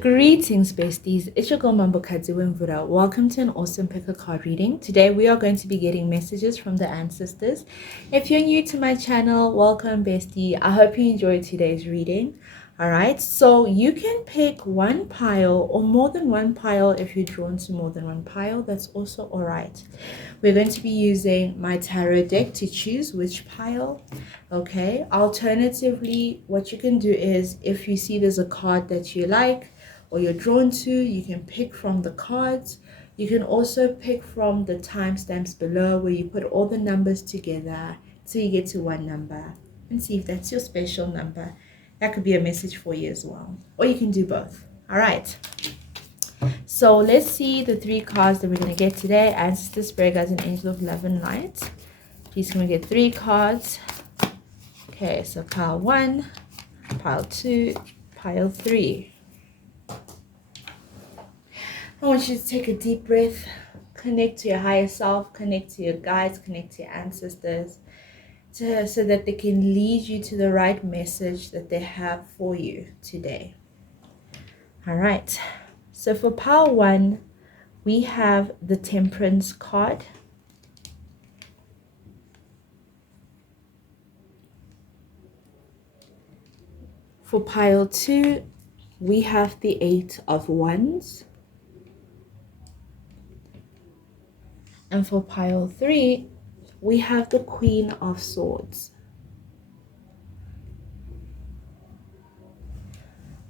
Greetings, besties. It's your girl Mambo Kadziwimvura. Welcome to an awesome pick a card reading. Today we are going to be getting messages from the ancestors. If you're new to my channel, welcome, bestie. I hope you enjoyed today's reading. Alright, so you can pick one pile or more than one pile if you're drawn to more than one pile. That's also alright. We're going to be using my tarot deck to choose which pile. Okay, alternatively, what you can do is if you see there's a card that you like or you're drawn to, you can pick from the cards. You can also pick from the timestamps below where you put all the numbers together till you get to one number and see if that's your special number. That could be a message for you as well, or you can do both. All right, so let's see the three cards that we're going to get today. Ancestor, Spirit Guides, and Angel of Love and Light. Please can we get three cards? Okay, so pile 1, pile 2, pile 3. I want you to take a deep breath, connect to your higher self, connect to your guides, connect to your ancestors, so that they can lead you to the right message that they have for you today. All right, so for pile 1, we have the Temperance card. For pile 2, we have the 8 of Wands. And for pile 3, we have the Queen of Swords.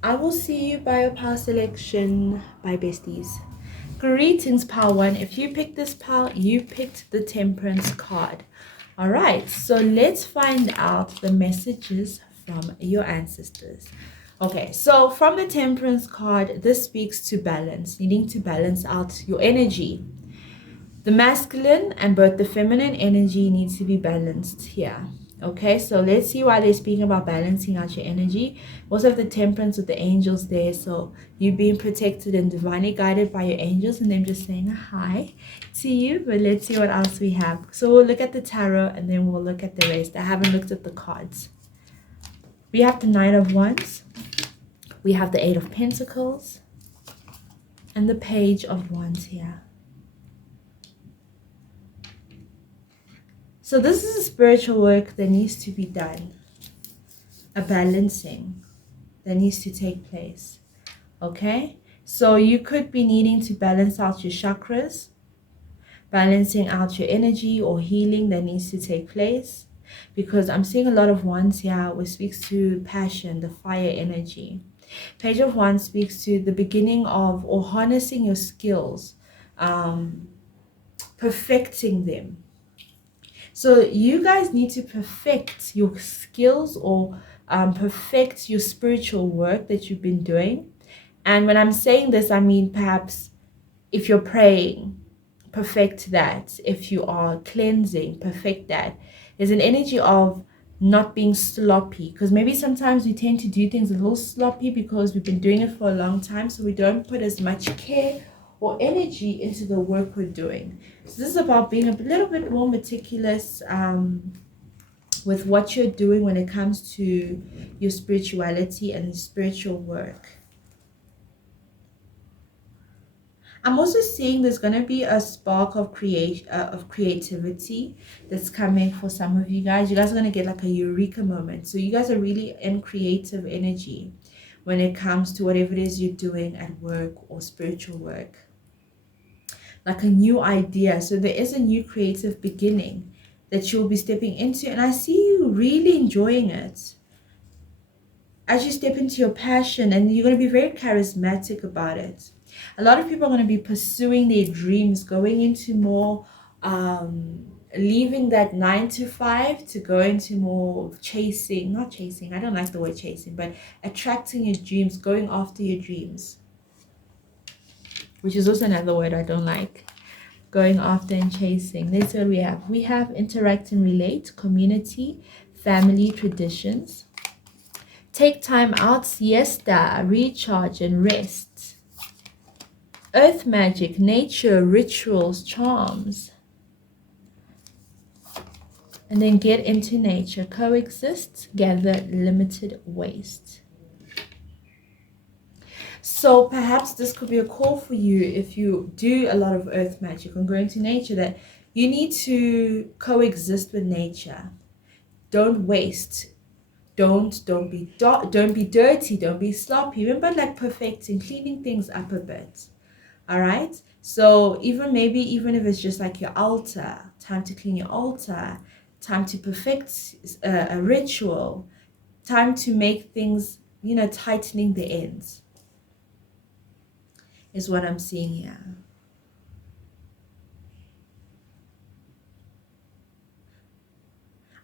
I will see you by your pile selection, by besties. Greetings, pile 1. If you picked this pile, you picked the Temperance card. All right, so let's find out the messages from your ancestors. Okay, so from the Temperance card, this speaks to balance, needing to balance out your energy. The masculine and both the feminine energy needs to be balanced here. Okay, so let's see why they're speaking about balancing out your energy. Also have the Temperance with the angels there, so you being protected and divinely guided by your angels and them just saying hi to you. But let's see what else we have. So we'll look at the tarot and then we'll look at the rest. I haven't looked at the cards. We have the Knight of Wands, we have the 8 of Pentacles, and the Page of Wands here. So this is a spiritual work that needs to be done, a balancing that needs to take place, okay? So you could be needing to balance out your chakras, balancing out your energy or healing that needs to take place, because I'm seeing a lot of Wands here, which speaks to passion, the fire energy. Page of Wands speaks to the beginning of or harnessing your skills, perfecting them. So you guys need to perfect your skills or perfect your spiritual work that you've been doing. And when I'm saying this, I mean perhaps if you're praying, perfect that. If you are cleansing, perfect that. There's an energy of not being sloppy, because maybe sometimes we tend to do things a little sloppy because we've been doing it for a long time, so we don't put as much care or energy into the work we're doing. So this is about being a little bit more meticulous with what you're doing when it comes to your spirituality and spiritual work. I'm also seeing there's going to be a spark of creativity that's coming for some of you guys. You guys are going to get like a eureka moment. So you guys are really in creative energy when it comes to whatever it is you're doing at work or spiritual work. Like a new idea. So there is a new creative beginning that you'll be stepping into, and I see you really enjoying it as you step into your passion, and you're going to be very charismatic about it. A lot of people are going to be pursuing their dreams, going into more leaving that 9 to 5 to go into more chasing, not chasing, I don't like the word chasing, but attracting your dreams, going after your dreams, which is also another word I don't like. Going after and chasing. That's what we have. We have interact and relate, community, family, traditions. Take time out, siesta, recharge and rest. Earth magic, nature, rituals, charms. And then get into nature, coexist, gather limited waste. So perhaps this could be a call for you if you do a lot of earth magic and go into nature, that you need to coexist with nature. Don't waste. Don't be dirty. Don't be sloppy. Remember, like perfecting, cleaning things up a bit. All right. So even if it's just like your altar, time to clean your altar, time to perfect a ritual, time to make things, tightening the ends, is what I'm seeing here.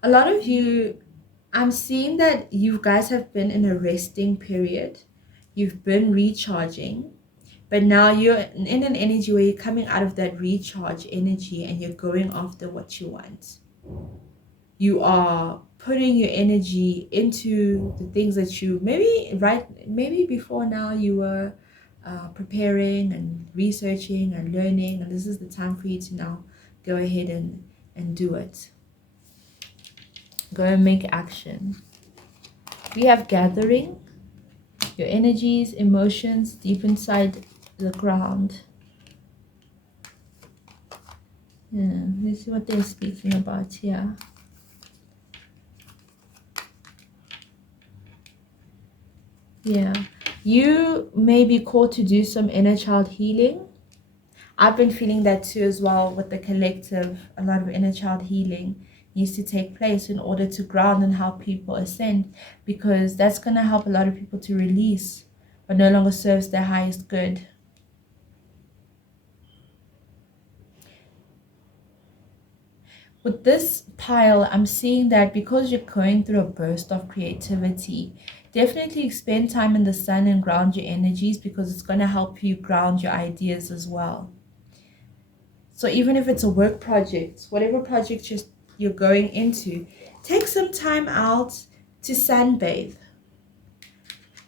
A lot of you, I'm seeing that you guys have been in a resting period. You've been recharging, but now you're in an energy where you're coming out of that recharge energy and you're going after what you want. You are putting your energy into the things that you maybe before now you were preparing and researching and learning, and this is the time for you to now go ahead and do it. Go and make action. We have gathering your energies, emotions deep inside the ground. Yeah, let's see what they're speaking about here. Yeah, you may be called to do some inner child healing. I've been feeling that too as well with the collective. A lot of inner child healing needs to take place in order to ground and help people ascend, because that's going to help a lot of people to release what no longer serves their highest good. With this pile, I'm seeing that because you're going through a burst of creativity, definitely spend time in the sun and ground your energies, because it's going to help you ground your ideas as well. So even if it's a work project, whatever project you're going into, take some time out to sunbathe,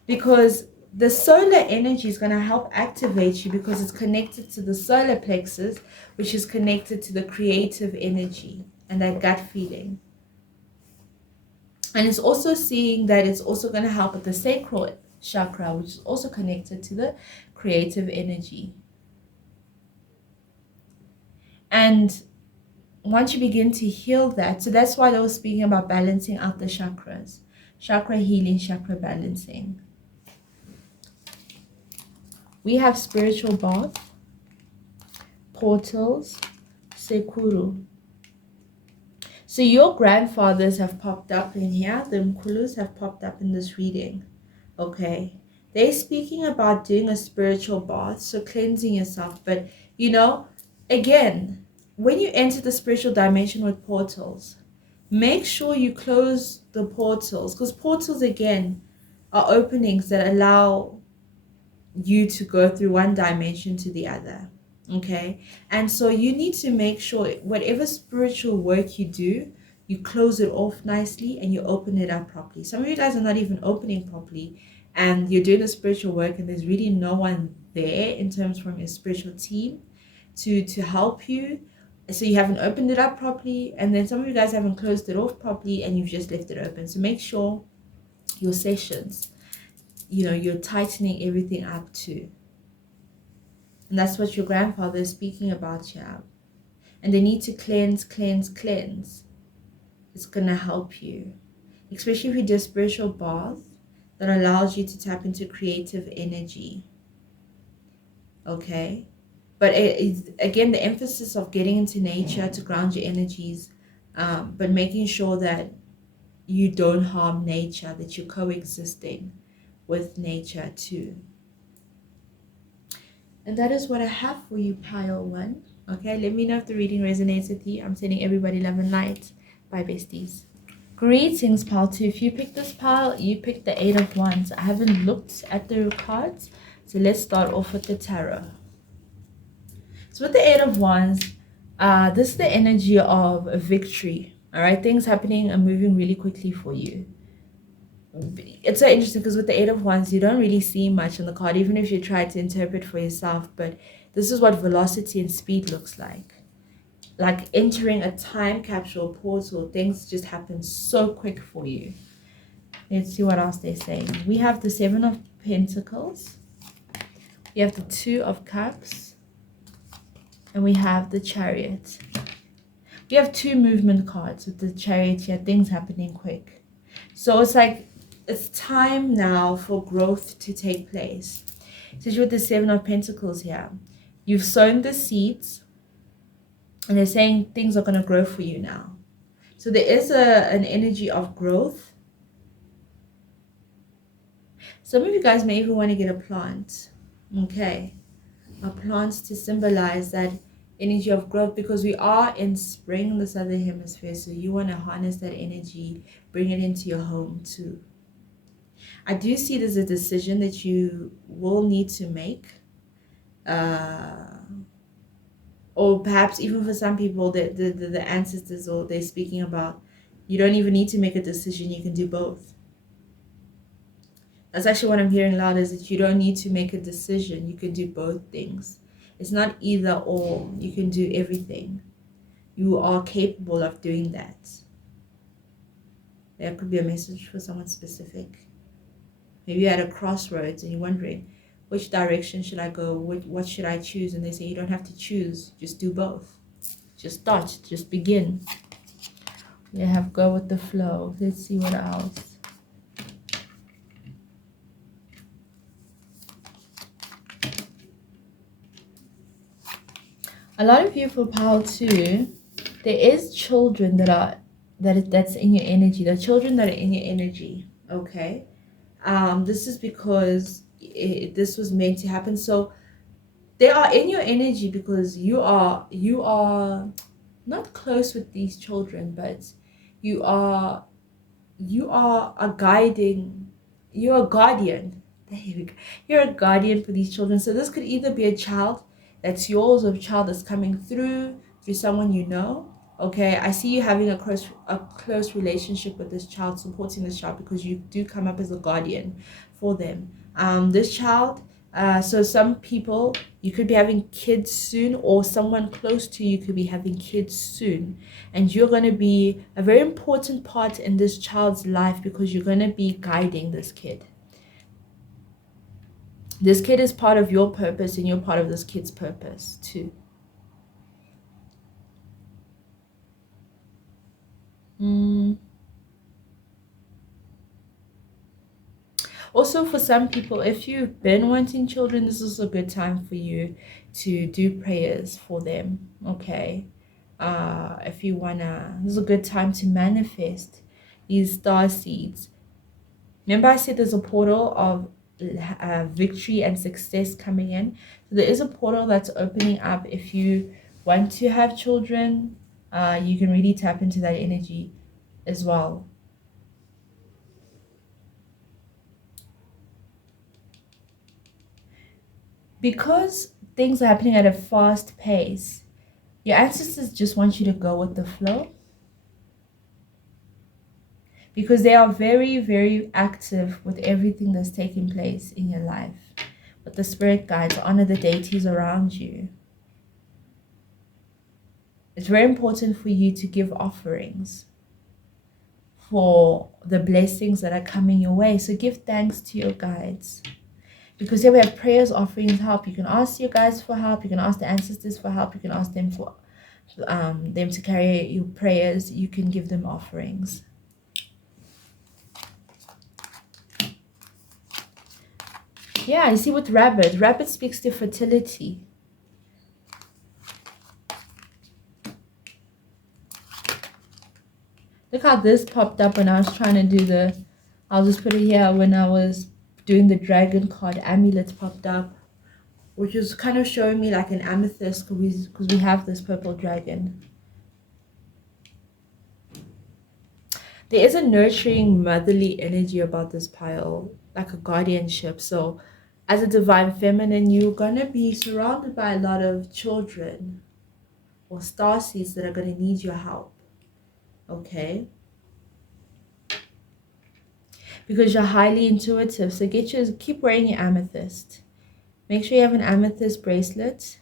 because the solar energy is going to help activate you, because it's connected to the solar plexus, which is connected to the creative energy and that gut feeling. And it's also seeing that it's also going to help with the sacral chakra, which is also connected to the creative energy. And once you begin to heal that, so that's why I was speaking about balancing out the chakras, chakra healing, chakra balancing. We have spiritual bath, portals, sekuru. So your grandfathers have popped up in here. The Mkulus have popped up in this reading. Okay. They're speaking about doing a spiritual bath, so cleansing yourself. But, again, when you enter the spiritual dimension with portals, make sure you close the portals, because portals, again, are openings that allow you to go through one dimension to the other. Okay, and so you need to make sure whatever spiritual work you do, you close it off nicely and you open it up properly. Some of you guys are not even opening properly, and you're doing the spiritual work and there's really no one there in terms from your spiritual team to help you, so you haven't opened it up properly, and then some of you guys haven't closed it off properly and you've just left it open. So make sure your sessions, you're tightening everything up too. And that's what your grandfather is speaking about here. And they need to cleanse. It's going to help you. Especially if you do a spiritual bath that allows you to tap into creative energy. Okay? But it's, again, the emphasis of getting into nature to ground your energies, but making sure that you don't harm nature, that you're coexisting with nature too. And that is what I have for you, pile one. Okay, let me know if the reading resonates with you. I'm sending everybody love and light. Bye, besties. Greetings, pile two. If you picked this pile, you picked the 8 of Wands. I haven't looked at the cards, so let's start off with the tarot. So with the 8 of Wands, this is the energy of victory. All right, things happening and moving really quickly for you. It's so interesting because with the 8 of Wands, you don't really see much on the card, even if you try to interpret for yourself. But this is what velocity and speed looks like. like entering a time capsule portal. Things just happen so quick for you. Let's see what else they're saying. We have the Seven of Pentacles. We have the Two of Cups. And we have the Chariot. We have two movement cards with the Chariot here. Things happening quick. So it's like it's time now for growth to take place. Especially with the Seven of Pentacles here. You've sown the seeds. And they're saying things are going to grow for you now. So there is an energy of growth. Some of you guys may even want to get a plant. Okay. A plant to symbolize that energy of growth, because we are in spring in the southern hemisphere. So you want to harness that energy, bring it into your home too. I do see there's a decision that you will need to make. Or perhaps even for some people, the ancestors, or they're speaking about, you don't even need to make a decision. You can do both. That's actually what I'm hearing loud, is that you don't need to make a decision. You can do both things. It's not either or. You can do everything. You are capable of doing that. There could be a message for someone specific. Maybe you're at a crossroads and you're wondering, which direction should I go? What should I choose? And they say you don't have to choose. Just do both. Just start. Just begin. You have go with the flow. Let's see what else. A lot of you for power too, there is children that's in your energy. The children that are in your energy, okay? This is because this was meant to happen. So they are in your energy because you are not close with these children, but you are a guiding, you're a guardian. There you go. You're a guardian for these children. So this could either be a child that's yours, or a child that's coming through someone you know. Okay, I see you having a close relationship with this child, supporting this child, because you do come up as a guardian for them. This child, so some people, you could be having kids soon, or someone close to you could be having kids soon, and you're going to be a very important part in this child's life, because you're going to be guiding this kid. This kid is part of your purpose, and you're part of this kid's purpose too. Also, for some people, if you've been wanting children, this is a good time for you to do prayers for them. Okay, if you wanna, this is a good time to manifest these star seeds. Remember, I said there's a portal of victory and success coming in. So there is a portal that's opening up. If you want to have children, you can really tap into that energy as well. Because things are happening at a fast pace, your ancestors just want you to go with the flow, because they are very, very active with everything that's taking place in your life. With the spirit guides, honor the deities around you. It's very important for you to give offerings for the blessings that are coming your way. So give thanks to your guides, because here we have prayers, offerings, help. You can ask your guides for help. You can ask the ancestors for help. You can ask them for them to carry your prayers. You can give them offerings. Yeah, I see with rabbit. Rabbit speaks to fertility. Look how this popped up when I was trying to do I'll just put it here, when I was doing the dragon card, amulet popped up, which is kind of showing me like an amethyst, because we have this purple dragon. There is a nurturing motherly energy about this pile, like a guardianship. So as a divine feminine, you're going to be surrounded by a lot of children or starseeds that are going to need your help. Okay? Because you're highly intuitive. So keep wearing your amethyst. Make sure you have an amethyst bracelet.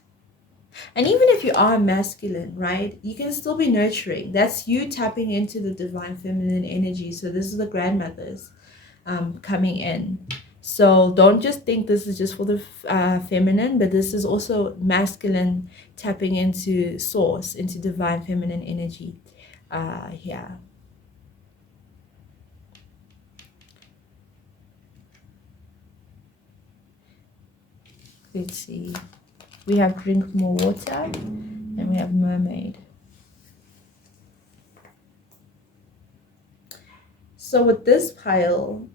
And even if you are masculine, right, you can still be nurturing. That's you tapping into the divine feminine energy. So this is the grandmothers coming in. So don't just think this is just for the feminine, but this is also masculine tapping into source, into divine feminine energy. Yeah. Let's see. We have drink more water and we have mermaid. So with this pile,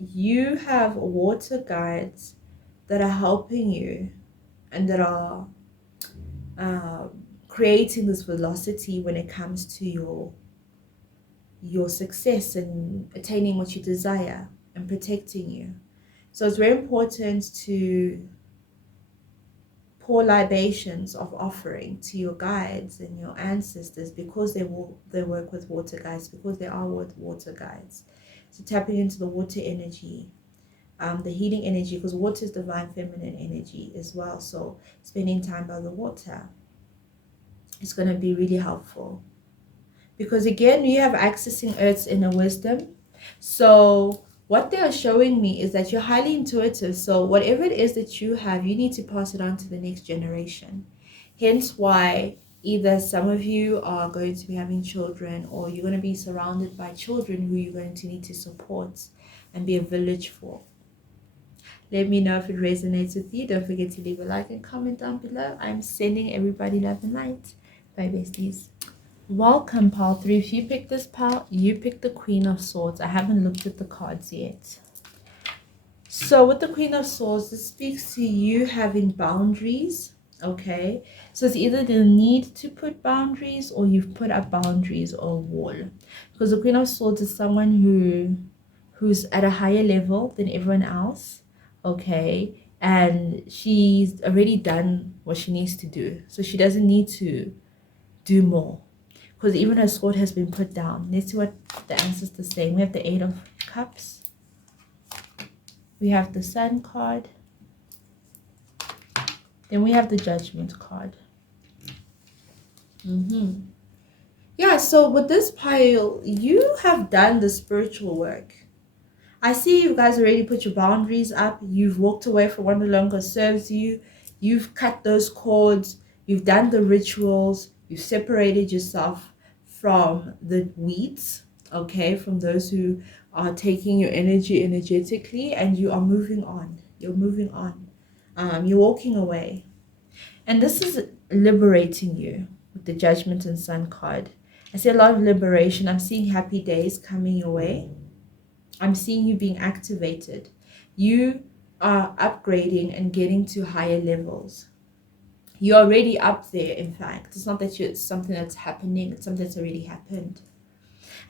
you have water guides that are helping you and that are creating this velocity when it comes to your success and attaining what you desire and protecting you. So it's very important to pour libations of offering to your guides and your ancestors, because they work with water guides, because they are with water guides. So tapping into the water energy, the healing energy, because water is divine feminine energy as well. So spending time by the water is going to be really helpful, because again, you have accessing Earth's inner wisdom. So what they are showing me is that you're highly intuitive. So whatever it is that you have, you need to pass it on to the next generation. Hence why either some of you are going to be having children, or you're going to be surrounded by children who you're going to need to support and be a village for. Let me know if it resonates with you. Don't forget to leave a like and comment down below. I'm sending everybody love and light. Bye, besties. Welcome, pile 3. If you pick this pile, you pick the Queen of Swords. I haven't looked at the cards yet. So with the Queen of Swords, this speaks to you having boundaries, okay? So it's either the need to put boundaries, or you've put up boundaries or a wall. Because the Queen of Swords is someone who's at a higher level than everyone else, okay? And she's already done what she needs to do. So she doesn't need to do more, because even her sword has been put down. Let's see what the ancestors saying. We have the 8 of Cups. We have the Sun card. Then we have the Judgment card. Yeah, so with this pile, you have done the spiritual work. I see you guys already put your boundaries up. You've walked away from what no longer serves you. You've cut those cords. You've done the rituals. You've separated yourself from the weeds, okay, from those who are taking your energy energetically, and you are moving on. You're moving on. You're walking away. And this is liberating you with the Judgment and Sun card. I see a lot of liberation. I'm seeing happy days coming your way. I'm seeing you being activated. You are upgrading and getting to higher levels. You're already up there, in fact. It's not that it's something that's happening. It's something that's already happened.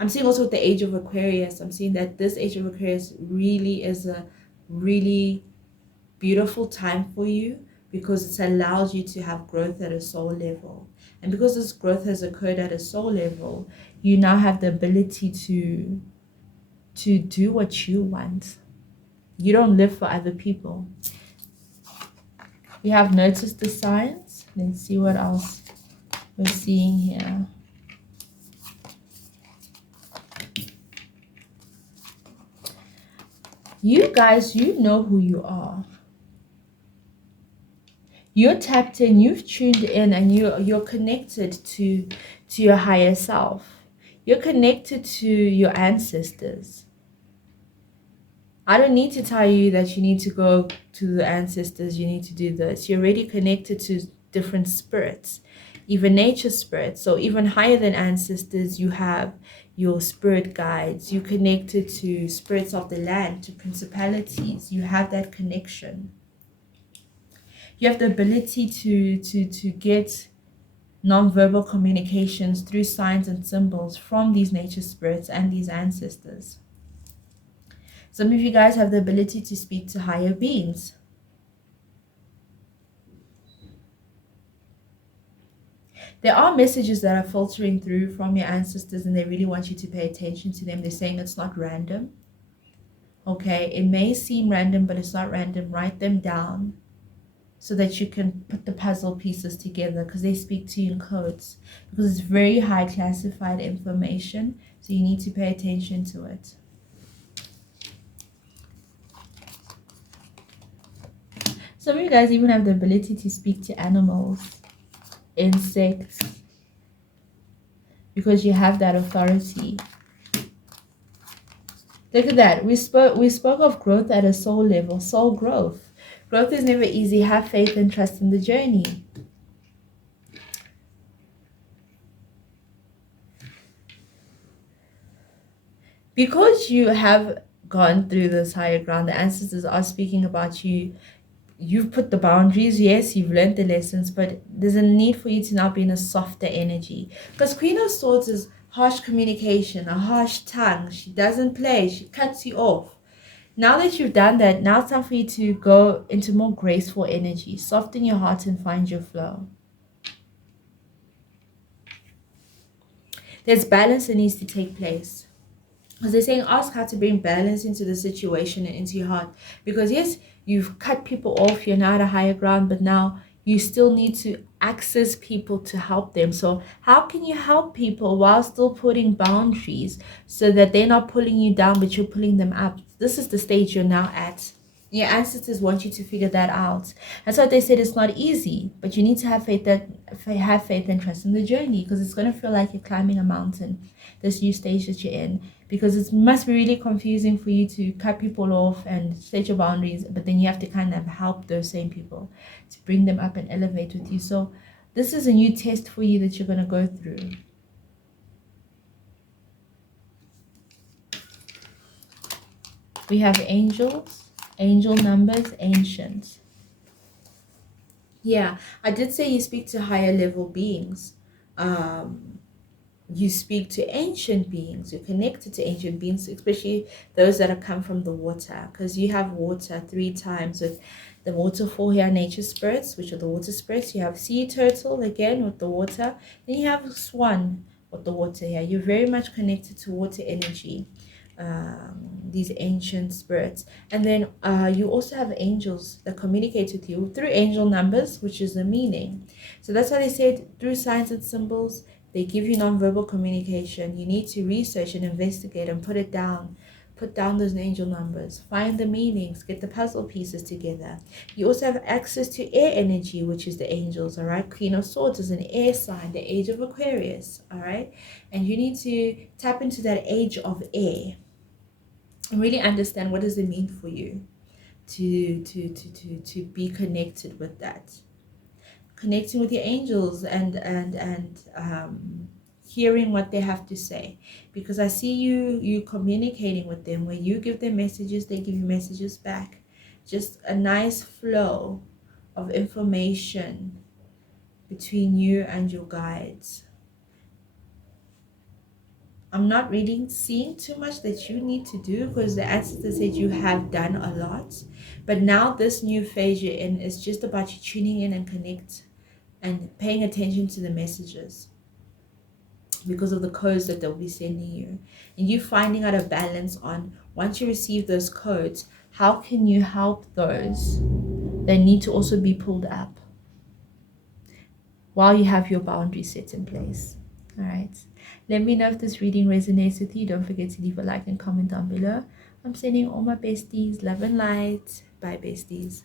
I'm seeing also with the Age of Aquarius, I'm seeing that this Age of Aquarius really is a really beautiful time for you, because it allows you to have growth at a soul level. And because this growth has occurred at a soul level, you now have the ability to do what you want. You don't live for other people. We have noticed the signs. Let's see what else we're seeing here. You guys, you know who you are. You're tapped in, you've tuned in, and you're connected to your higher self. You're connected to your ancestors. I don't need to tell you that you need to go to the ancestors, you need to do this. You're already connected to different spirits, even nature spirits. So even higher than ancestors, you have your spirit guides. You're connected to spirits of the land, to principalities. You have that connection. You have the ability to get non-verbal communications through signs and symbols from these nature spirits and these ancestors. Some of you guys have the ability to speak to higher beings. There are messages that are filtering through from your ancestors, and they really want you to pay attention to them. They're saying it's not random. Okay, it may seem random, but it's not random. Write them down so that you can put the puzzle pieces together, because they speak to you in codes, because it's very high classified information, so you need to pay attention to it. Some of you guys even have the ability to speak to animals, insects, because you have that authority. Look at that. We spoke of growth at a soul level, soul growth. Growth is never easy. Have faith and trust in the journey. Because you have gone through this higher ground, the ancestors are speaking about you. You've put the boundaries, yes, you've learned the lessons, but there's a need for you to now be in a softer energy. Because Queen of Swords is harsh communication, a harsh tongue. She doesn't play, she cuts you off. Now that you've done that, now it's time for you to go into more graceful energy. Soften your heart and find your flow. There's balance that needs to take place. Because they're saying, ask how to bring balance into the situation and into your heart. Because yes, you've cut people off, you're now at a higher ground, but now you still need to access people to help them. So how can you help people while still putting boundaries so that they're not pulling you down, but you're pulling them up? This is the stage you're now at. Your ancestors want you to figure that out. That's what they said. It's not easy, but you need to have faith and trust in the journey, because it's going to feel like you're climbing a mountain, this new stage that you're in, because it must be really confusing for you to cut people off and set your boundaries, but then you have to kind of help those same people to bring them up and elevate with you. So this is a new test for you that you're going to go through. We have angels, angel numbers, ancient. Yeah, I did say you speak to higher level beings. You speak to ancient beings. You're connected to ancient beings, especially those that have come from the water, because you have water 3 times with the waterfall here, nature spirits, which are the water spirits. You have sea turtle again with the water. Then you have swan with the water here. You're very much connected to water energy. These ancient spirits, and then you also have angels that communicate with you through angel numbers, which is the meaning. So that's why they said through signs and symbols, they give you nonverbal communication. You need to research and investigate and put down those angel numbers, find the meanings, get the puzzle pieces together. You also have access to air energy, which is the angels. All right, Queen of Swords is an air sign, the age of Aquarius. All right, and you need to tap into that age of air and really understand what does it mean for you to be connected with that, connecting with your angels and hearing what they have to say, because I see you communicating with them, where you give them messages, they give you messages back. Just a nice flow of information between you and your guides. I'm not really seeing too much that you need to do, because the ancestors said you have done a lot. But now this new phase you're in is just about you tuning in and connect and paying attention to the messages, because of the codes that they'll be sending you. And you finding out a balance on, once you receive those codes, how can you help those that need to also be pulled up while you have your boundaries set in place. All right. Let me know if this reading resonates with you. Don't forget to leave a like and comment down below. I'm sending all my besties love and light. Bye, besties.